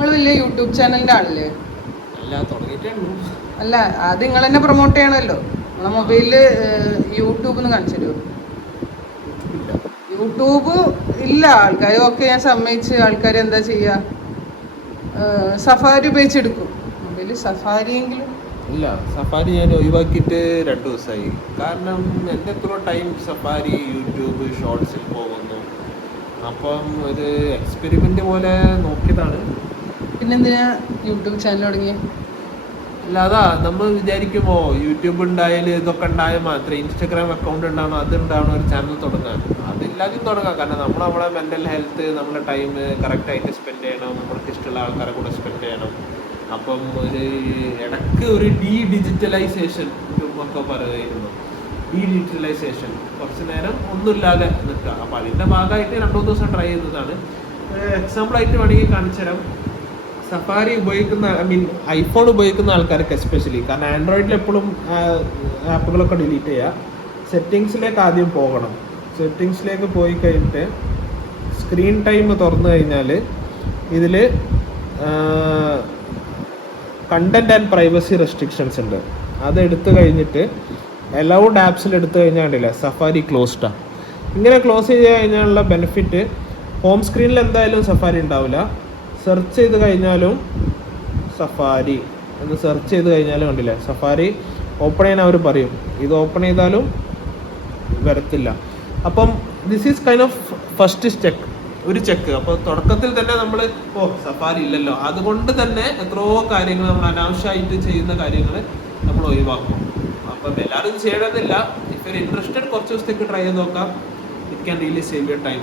നിങ്ങൾ വലിയ യൂട്യൂബ് ചാനലിൻ്റെ ആളല്ലേ? അല്ല, തുടങ്ങിയിട്ടേ ഉള്ളൂ. അല്ല, അത് നിങ്ങൾ തന്നെ പ്രൊമോട്ട് ചെയ്യണമല്ലോ. നിങ്ങളെ മൊബൈലിൽ യൂട്യൂബ് ഒന്ന് കാണിച്ചു തരുമോ? യൂട്യൂബ് ഇല്ല. ആൾക്കാർ ഒക്കെ ഞാൻ സമ്മതിച്ച്. ആൾക്കാർ എന്താ ചെയ്യുക, സഫാരി ഉപയോഗിച്ചെടുക്കും. മൊബൈലിൽ സഫാരിയെങ്കിലും ഇല്ല, സഫാരി ഞാൻ ഒഴിവാക്കിയിട്ട് 2 ദിവസമായി. കാരണം എൻ്റെ എത്ര ടൈം സഫാരി, യൂട്യൂബ് ഷോർട്സിൽ പോകുന്നു. അപ്പം ഒരു എക്സ്പെരിമെൻ്റ് പോലെ നോക്കിയതാണ്. പിന്നെന്തിനാ യൂട്യൂബ് ചാനൽ തുടങ്ങി? അല്ല, അതാ നമ്മൾ വിചാരിക്കുമോ യൂട്യൂബ് ഉണ്ടായാൽ ഇതൊക്കെ ഉണ്ടായാൽ മാത്രമേ, ഇൻസ്റ്റാഗ്രാം അക്കൗണ്ട് ഉണ്ടാവണം, അതുണ്ടാവണം ഒരു ചാനൽ തുടങ്ങാൻ. അതില്ലാതെയും തുടങ്ങാം. കാരണം നമ്മളെ മെൻ്റൽ ഹെൽത്ത്, നമ്മുടെ ടൈം കറക്റ്റായിട്ട് സ്പെൻഡ് ചെയ്യണം, നമ്മൾക്ക് ഇഷ്ടമുള്ള ആൾക്കാരെ കൂടെ സ്പെൻഡ് ചെയ്യണം. അപ്പം ഒരു ഇടയ്ക്ക് ഒരു ഡിജിറ്റലൈസേഷൻ ഒക്കെ പറയുമായിരുന്നു. ഡിജിറ്റലൈസേഷൻ കുറച്ച് നേരം ഒന്നുമില്ലാതെ നിൽക്കുക. അപ്പം അതിൻ്റെ ഭാഗമായിട്ട് 2-3 ദിവസം ട്രൈ ചെയ്തതാണ്. എക്സാമ്പിളായിട്ട് വേണമെങ്കിൽ കാണിച്ചു തരാം. സഫാരി ഉപയോഗിക്കുന്ന, ഐഫോൺ ഉപയോഗിക്കുന്ന ആൾക്കാർക്ക് എസ്പെഷ്യലി, കാരണം ആൻഡ്രോയിഡിൽ എപ്പോഴും ആപ്പുകളൊക്കെ ഡിലീറ്റ് ചെയ്യുക. സെറ്റിങ്സിലേക്ക് ആദ്യം പോകണം. സെറ്റിങ്സിലേക്ക് പോയി കഴിഞ്ഞിട്ട് സ്ക്രീൻ ടൈം തുറന്നു കഴിഞ്ഞാൽ ഇതിൽ കണ്ടൻറ് ആൻഡ് പ്രൈവസി റെസ്ട്രിക്ഷൻസ് ഉണ്ട്. അത് എടുത്തു കഴിഞ്ഞിട്ട് അലൗഡ് ആപ്സിൽ എടുത്തു കഴിഞ്ഞാൽ കണ്ടില്ല, സഫാരി ക്ലോസ്ഡാണ്. ഇങ്ങനെ ക്ലോസ് ചെയ്ത് കഴിഞ്ഞാലുള്ള ബെനിഫിറ്റ്, ഹോം സ്ക്രീനിൽ എന്തായാലും സഫാരി ഉണ്ടാവില്ല. സെർച്ച് ചെയ്ത് കഴിഞ്ഞാലും സഫാരി എന്ന് സെർച്ച് ചെയ്ത് കഴിഞ്ഞാലും കണ്ടില്ലേ, സഫാരി ഓപ്പൺ ചെയ്യാൻ അവർ പറയും. ഇത് ഓപ്പൺ ചെയ്താലും വരത്തില്ല. അപ്പം this is kind of first ഒരു ചെക്ക്. അപ്പോൾ തുടക്കത്തിൽ തന്നെ നമ്മൾ സഫാരി ഇല്ലല്ലോ, അതുകൊണ്ട് തന്നെ എത്രയോ കാര്യങ്ങൾ നമ്മൾ അനാവശ്യമായിട്ട് ചെയ്യുന്ന കാര്യങ്ങൾ നമ്മൾ ഒഴിവാക്കും. അപ്പം എല്ലാവരും ഇത് ചെയ്യണമെന്നില്ല. ഇഫ് യു ആർ ഇൻട്രസ്റ്റഡ്, കുറച്ച് ദിവസത്തേക്ക് ട്രൈ ചെയ്ത് നോക്കാം. It can really save your time.